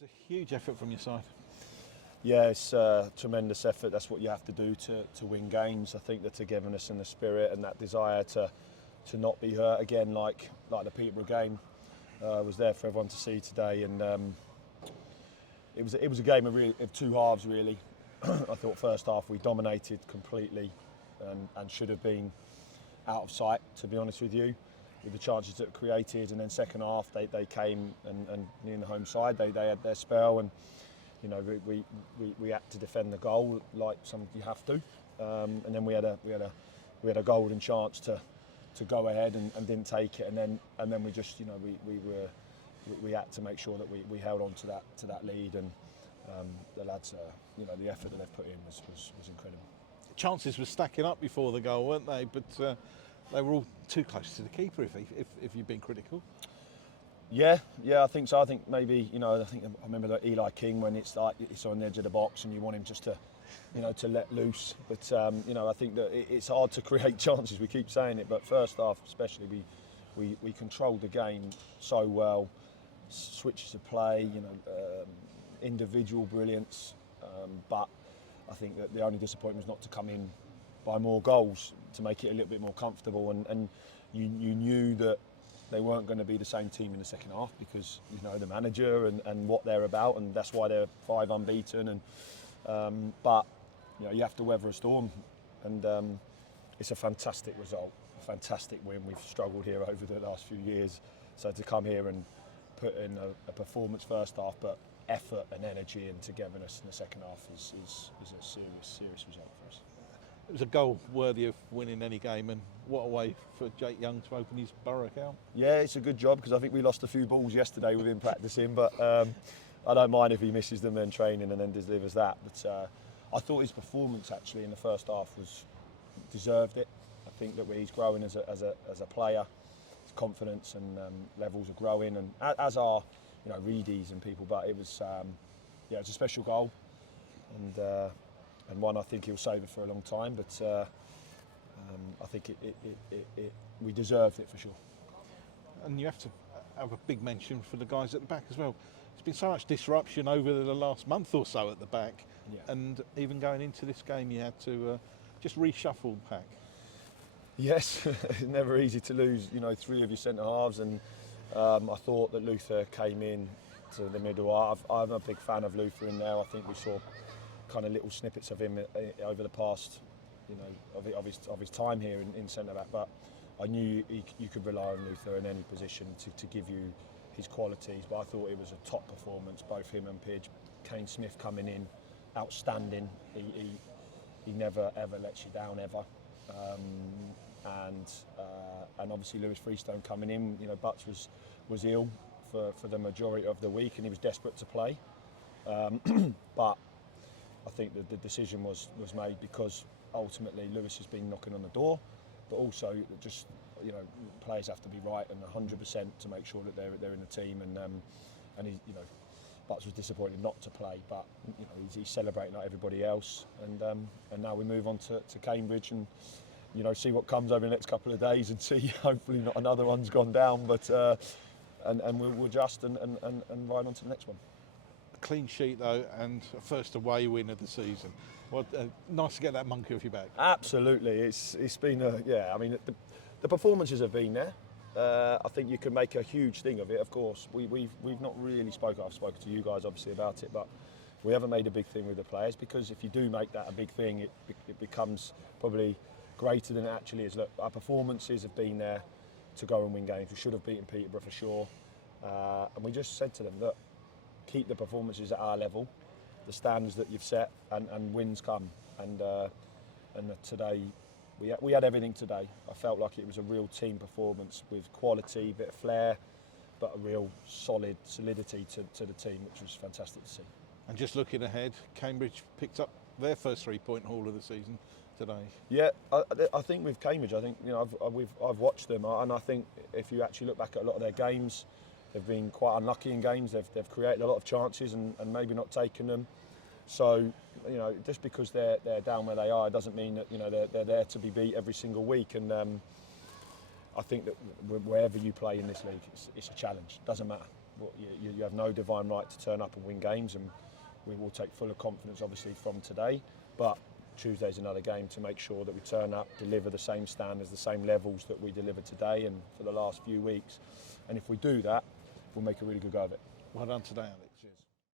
It's a huge effort from your side. Yeah, it's a tremendous effort. That's what you have to do to win games. I think the togetherness and the spirit and that desire to not be hurt again, like the Peterborough game, was there for everyone to see today. And it was a game of two halves really. I thought first half we dominated completely and should have been out of sight, to be honest with you, with the chances that were created. And then second half they came and in the home side they had their spell, and you know we had to defend the goal like you have to, and then we had a golden chance to go ahead and didn't take it, and then we just we had to make sure that we held on to that lead, and the lads the effort that they've put in was incredible. Chances were stacking up before the goal, weren't they? But they were all too close to the keeper. If you've been critical. Yeah, I think so. I think maybe I remember that Eli King, when it's like it's on the edge of the box and you want him just to let loose. But I think that it's hard to create chances. We keep saying it, but first half especially, we controlled the game so well. Switches of play, individual brilliance. But I think that the only disappointment was not to come in by more goals to make it a little bit more comfortable. And you knew that they weren't going to be the same team in the second half, because the manager and what they're about, and that's why they're 5 unbeaten. And but you have to weather a storm, and it's a fantastic result, a fantastic win. We've struggled here over the last few years, so to come here and put in a performance first half, but effort and energy and togetherness in the second half is a serious result for us. It was a goal worthy of winning any game, and what a way for Jake Young to open his Borough account. Yeah, it's a good job, because I think we lost a few balls yesterday with him practicing, but I don't mind if he misses them in training and then delivers that. But I thought his performance actually in the first half deserved it. I think that he's growing as a player, his confidence and levels are growing, and as are Reedies and people. But it was it's a special goal, and one I think he'll save it for a long time. But I think we deserved it for sure. And you have to have a big mention for the guys at the back as well. There's been so much disruption over the last month or so at the back, and even going into this game you had to just reshuffle the pack. Yes, it's never easy to lose 3 of your centre halves, and I thought that Luther came in to the middle. I'm a big fan of Luther in there. I think we saw kind of little snippets of him over the past, of his time here in centre back. But I knew you could rely on Luther in any position to give you his qualities. But I thought it was a top performance, both him and Pidge. Kane Smith coming in, outstanding. He never ever lets you down ever. And obviously Lewis Freestone coming in. Butts was ill for the majority of the week, and he was desperate to play. But I think that the decision was made because ultimately Lewis has been knocking on the door, but also just players have to be right and 100% to make sure that they're in the team. And he, Butts was disappointed not to play, but he's celebrating like everybody else. And now we move on to Cambridge and see what comes over the next couple of days, and see hopefully not another one's gone down, but and we'll adjust and ride on to the next one. Clean sheet though, and a first away win of the season. Well, nice to get that monkey off your back. Absolutely, it's been the performances have been there. I think you can make a huge thing of it. Of course, we've not really spoken. I've spoken to you guys obviously about it, but we haven't made a big thing with the players, because if you do make that a big thing, it becomes probably greater than it actually is. Look, our performances have been there to go and win games. We should have beaten Peterborough for sure, and we just said to them, look, keep the performances at our level, the standards that you've set, and wins come. And today, we had everything today. I felt like it was a real team performance with quality, bit of flair, but a real solidity to the team, which was fantastic to see. And just looking ahead, Cambridge picked up their first 3-point haul of the season today. Yeah, I think with Cambridge, I think I've watched them, and I think if you actually look back at a lot of their games, they've been quite unlucky in games. They've created a lot of chances and maybe not taken them. So just because they're down where they are, it doesn't mean that they're there to be beat every single week. And I think that wherever you play in this league, it's a challenge. Doesn't matter. you have no divine right to turn up and win games, and we will take full of confidence, obviously, from today. But Tuesday's another game to make sure that we turn up, deliver the same standards, the same levels that we delivered today and for the last few weeks. And if we do that, we'll make a really good go of it. Well done today, Alex.